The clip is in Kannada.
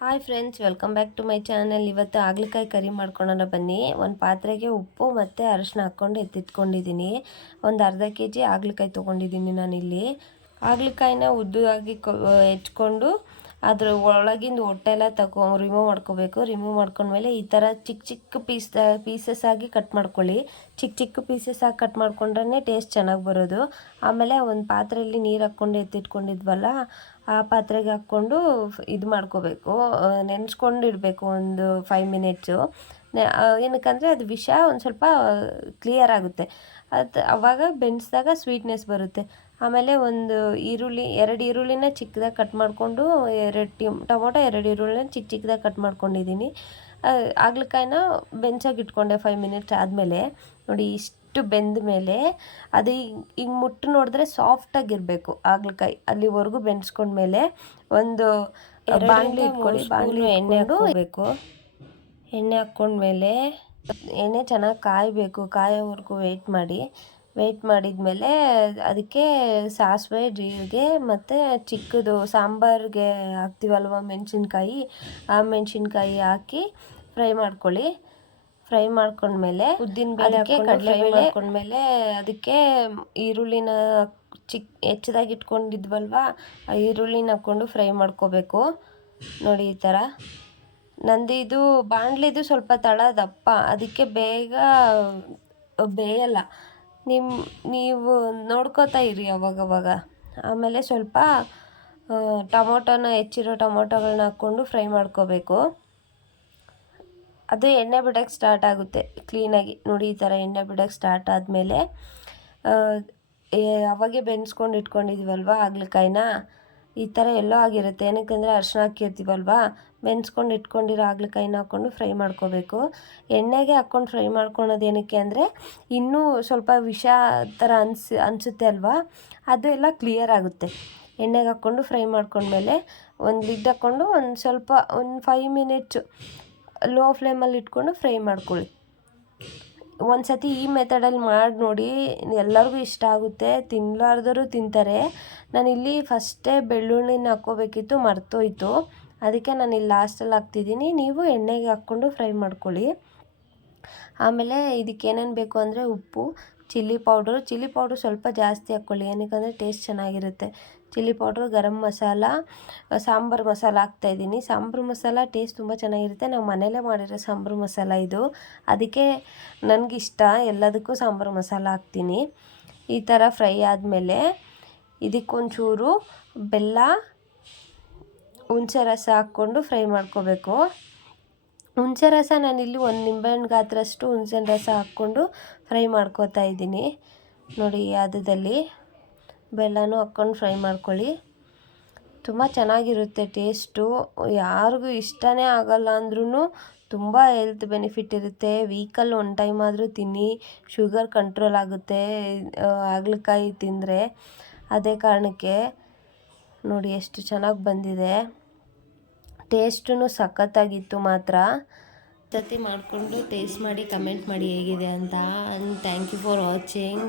Hi friends, welcome back to my channel. ಇವತ್ತು ಹಾಗಲಕಾಯಿ ಕರಿ ಮಾಡ್ಕೊಳ್ಳೋಣ ಬನ್ನಿ. ಒಂದು ಪಾತ್ರೆಗೆ ಉಪ್ಪು ಮತ್ತು ಅರಿಶಿನ ಹಾಕ್ಕೊಂಡು ಎತ್ತಿಟ್ಕೊಂಡಿದ್ದೀನಿ. ಒಂದು ಅರ್ಧ kg ಹಾಗಲಕಾಯಿ ತೊಗೊಂಡಿದ್ದೀನಿ ನಾನಿಲ್ಲಿ. ಹಾಗಲಕಾಯಿನ ಉದ್ದವಾಗಿ ಹೆಚ್ಕೊಂಡು ಅದ್ರ ಒಳಗಿಂದ ಹೊಟ್ಟೆಲ್ಲ ರಿಮೂವ್ ಮಾಡ್ಕೋಬೇಕು. ರಿಮೂವ್ ಮಾಡ್ಕೊಂಡ್ಮೇಲೆ ಈ ಥರ ಚಿಕ್ಕ ಚಿಕ್ಕ ಪೀಸಸ್ ಆಗಿ ಕಟ್ ಮಾಡ್ಕೊಳ್ಳಿ. ಚಿಕ್ಕ ಚಿಕ್ಕ ಪೀಸಸ್ ಆಗಿ ಕಟ್ ಮಾಡ್ಕೊಂಡ್ರೆ ಟೇಸ್ಟ್ ಚೆನ್ನಾಗಿ ಬರೋದು. ಆಮೇಲೆ ಒಂದು ಪಾತ್ರೆಯಲ್ಲಿ ನೀರು ಹಾಕ್ಕೊಂಡು ಎತ್ತಿಟ್ಕೊಂಡಿದ್ವಲ್ಲ, ಆ ಪಾತ್ರೆಗೆ ಹಾಕ್ಕೊಂಡು ಇದು ಮಾಡ್ಕೋಬೇಕು, ನೆನೆಸ್ಕೊಂಡು ಇಡಬೇಕು ಒಂದು 5 ಮಿನಿಟ್ಸು. ಏನಕ್ಕಂದರೆ ಅದು ವಿಷ ಒಂದು ಸ್ವಲ್ಪ ಕ್ಲಿಯರ್ ಆಗುತ್ತೆ. ಆವಾಗ ಬೆಳೆಸಿದಾಗ ಸ್ವೀಟ್ನೆಸ್ ಬರುತ್ತೆ. ಆಮೇಲೆ ಒಂದು ಎರಡು ಈರುಳ್ಳಿನ ಚಿಕ್ಕದಾಗಿ ಕಟ್ ಮಾಡಿಕೊಂಡು, 2 ಟೊಮೊಟೊ, 2 ಈರುಳ್ಳಿನ ಚಿಕ್ಕ ಚಿಕ್ಕದಾಗಿ ಕಟ್ ಮಾಡ್ಕೊಂಡಿದ್ದೀನಿ. ಹಾಗಲಕಾಯಿನ ಬೆಂಚೋಕೆ ಇಟ್ಕೊಂಡೆ 5 ಮಿನಿಟ್ಸ್ ಆದಮೇಲೆ. ನೋಡಿ, ಇಷ್ಟು ಬೆಂದ ಮೇಲೆ ಅದು ಈಗ ಮುಟ್ಟು ನೋಡಿದ್ರೆ ಸಾಫ್ಟಾಗಿರಬೇಕು ಹಾಗಲಕಾಯಿ. ಅಲ್ಲಿವರೆಗೂ ಬೆಂಚ್ಕೊಂಡ್ಮೇಲೆ ಒಂದು ಬಾಣಲಿ ಇಟ್ಕೊಳ್ಳಿ. ಬಾಣಲಿ ಎಣ್ಣೆ ಹಾಕ್ಕೋಬೇಕು. ಎಣ್ಣೆ ಹಾಕ್ಕೊಂಡ್ಮೇಲೆ ಎಣ್ಣೆ ಚೆನ್ನಾಗಿ ಕಾಯಬೇಕು. ಕಾಯೋವರೆಗೂ ವೆಯ್ಟ್ ಮಾಡಿದ್ಮೇಲೆ ಅದಕ್ಕೆ ಸಾಸಿವೆ, ಜೀರಿಗೆ ಮತ್ತು ಚಿಕ್ಕದು ಸಾಂಬಾರಿಗೆ ಹಾಕ್ತೀವಲ್ವ ಮೆಣಸಿನ್ಕಾಯಿ, ಆ ಮೆಣಸಿನ್ಕಾಯಿ ಹಾಕಿ ಫ್ರೈ ಮಾಡ್ಕೊಳ್ಳಿ. ಫ್ರೈ ಮಾಡ್ಕೊಂಡ್ಮೇಲೆ ಉದ್ದಿನಬೇಳೆ ಕಡಲೆಬೇಳೆ ಹಾಕ್ಕೊಂಡ್ಮೇಲೆ ಅದಕ್ಕೆ ಈರುಳ್ಳಿನ ಹೆಚ್ಚದಾಗಿ ಇಟ್ಕೊಂಡಿದ್ವಲ್ವ, ಆ ಈರುಳ್ಳಿನ ಹಾಕ್ಕೊಂಡು ಫ್ರೈ ಮಾಡ್ಕೋಬೇಕು. ನೋಡಿ, ಈ ಥರ. ನಂದು ಇದು ಬಾಣಲಿದು ಸ್ವಲ್ಪ ತಳ ದಪ್ಪ, ಅದಕ್ಕೆ ಬೇಗ ಬೇಯಲ್ಲ. ನೀವು ನೋಡ್ಕೋತಾ ಇರಿ ಅವಾಗವಾಗ. ಆಮೇಲೆ ಸ್ವಲ್ಪ ಹೆಚ್ಚಿರೋ ಟೊಮೊಟೊಗಳನ್ನ ಹಾಕ್ಕೊಂಡು ಫ್ರೈ ಮಾಡ್ಕೋಬೇಕು. ಅದು ಎಣ್ಣೆ ಬಿಡೋಕ್ಕೆ ಸ್ಟಾರ್ಟ್ ಆಗುತ್ತೆ ಕ್ಲೀನಾಗಿ. ನೋಡಿ, ಈ ಥರ ಎಣ್ಣೆ ಬಿಡೋಕ್ಕೆ ಸ್ಟಾರ್ಟ್ ಆದಮೇಲೆ ಅವಾಗೆ ಬೆನ್ಸ್ಕೊಂಡು ಇಟ್ಕೊಂಡಿದ್ದೀವಲ್ವ ಹಾಗಲಕಾಯಿನ, ಈ ಥರ ಎಲ್ಲೋ ಆಗಿರುತ್ತೆ. ಏನಕ್ಕಂದರೆ ಅರಿಶಿನ ಹಾಕಿರ್ತೀವಲ್ವ, ಬೆನ್ಸ್ಕೊಂಡು ಇಟ್ಕೊಂಡಿರೋ ಹಾಗಲಕಾಯಿನ ಹಾಕ್ಕೊಂಡು ಫ್ರೈ ಮಾಡ್ಕೋಬೇಕು. ಎಣ್ಣೆಗೆ ಹಾಕ್ಕೊಂಡು ಫ್ರೈ ಮಾಡ್ಕೊಳೋದು ಏನಕ್ಕೆ ಅಂದರೆ ಇನ್ನೂ ಸ್ವಲ್ಪ ವಿಷ ಥರ ಅನಿಸುತ್ತೆ ಅಲ್ವಾ, ಅದು ಎಲ್ಲ ಕ್ಲಿಯರ್ ಆಗುತ್ತೆ. ಎಣ್ಣೆಗೆ ಹಾಕ್ಕೊಂಡು ಫ್ರೈ ಮಾಡ್ಕೊಂಡ್ಮೇಲೆ ಒಂದು ಲಿಡ್ ಹಾಕ್ಕೊಂಡು ಒಂದು 5 ಮಿನಿಟ್ಸು ಲೋ ಫ್ಲೇಮಲ್ಲಿ ಇಟ್ಕೊಂಡು ಫ್ರೈ ಮಾಡ್ಕೊಳ್ಳಿ. ಒಂದು ಸತಿ ಈ ಮೆಥಡಲ್ಲಿ ಮಾಡಿ ನೋಡಿ, ಎಲ್ಲರಿಗೂ ಇಷ್ಟ ಆಗುತ್ತೆ. ತಿನ್ನಲಾರ್ದವರು ತಿಂತಾರೆ. ನಾನಿಲ್ಲಿ ಫಸ್ಟೇ ಬೆಳ್ಳುಳ್ಳಿನ ಹಾಕ್ಕೋಬೇಕಿತ್ತು, ಮರ್ತೋಯ್ತು. ಅದಕ್ಕೆ ನಾನಿಲ್ಲಿ ಲಾಸ್ಟಲ್ಲಿ ಹಾಕ್ತಿದ್ದೀನಿ. ನೀವು ಎಣ್ಣೆಗೆ ಹಾಕ್ಕೊಂಡು ಫ್ರೈ ಮಾಡ್ಕೊಳ್ಳಿ. ಆಮೇಲೆ ಇದಕ್ಕೆ ಏನೇನು ಬೇಕು ಅಂದರೆ ಉಪ್ಪು, ಚಿಲ್ಲಿ ಪೌಡ್ರು ಸ್ವಲ್ಪ ಜಾಸ್ತಿ ಹಾಕ್ಕೊಳ್ಳಿ. ಏನಕ್ಕಂದರೆ ಟೇಸ್ಟ್ ಚೆನ್ನಾಗಿರುತ್ತೆ. ಚಿಲ್ಲಿ ಪೌಡ್ರು, ಗರಂ ಮಸಾಲ, ಸಾಂಬಾರು ಮಸಾಲ ಹಾಕ್ತಾಯಿದ್ದೀನಿ. ಸಾಂಬಾರು ಮಸಾಲ ಟೇಸ್ಟ್ ತುಂಬ ಚೆನ್ನಾಗಿರುತ್ತೆ. ನಾವು ಮನೇಲೇ ಮಾಡಿರೋ ಸಾಂಬಾರು ಮಸಾಲ ಇದು, ಅದಕ್ಕೆ ನನಗಿಷ್ಟ. ಎಲ್ಲದಕ್ಕೂ ಸಾಂಬಾರು ಮಸಾಲ ಹಾಕ್ತೀನಿ. ಈ ಥರ ಫ್ರೈ ಆದಮೇಲೆ ಇದಕ್ಕೊಂಚೂರು ಬೆಲ್ಲ, ಹುಣಸೆ ರಸ ಹಾಕ್ಕೊಂಡು ಫ್ರೈ ಮಾಡ್ಕೋಬೇಕು. ಹುಣಸೆ ರಸ ನಾನಿಲ್ಲಿ 1 ನಿಂಬೆಹಣ್ಣು ಗಾತ್ರಷ್ಟು ಹುಣಸೆ ರಸ ಹಾಕ್ಕೊಂಡು ಫ್ರೈ ಮಾಡ್ಕೋತಾ ಇದ್ದೀನಿ. ನೋಡಿ, ಅದರಲ್ಲಿ ಬೆಲ್ಲನೂ ಹಾಕ್ಕೊಂಡು ಫ್ರೈ ಮಾಡ್ಕೊಳ್ಳಿ. ತುಂಬ ಚೆನ್ನಾಗಿರುತ್ತೆ ಟೇಸ್ಟು. ಯಾರಿಗೂ ಇಷ್ಟನೇ ಆಗಲ್ಲ ಅಂದ್ರೂ ತುಂಬ ಹೆಲ್ತ್ ಬೆನಿಫಿಟ್ ಇರುತ್ತೆ. ವೀಕಲ್ಲಿ 1 ಟೈಮ್ ಆದರೂ ತಿನ್ನಿ. ಶುಗರ್ ಕಂಟ್ರೋಲ್ ಆಗುತ್ತೆ ಹಾಗಲಕಾಯಿ ತಿಂದರೆ. ಅದೇ ಕಾರಣಕ್ಕೆ ನೋಡಿ ಎಷ್ಟು ಚೆನ್ನಾಗಿ ಬಂದಿದೆ. ಟೇಸ್ಟೂ ಸಖತ್ತಾಗಿತ್ತು ಮಾತ್ರ. ಸತಿ ಮಾಡಿಕೊಂಡು ಟೇಸ್ಟ್ ಮಾಡಿ ಕಮೆಂಟ್ ಮಾಡಿ ಹೇಗಿದೆ ಅಂತ. And thank you for watching.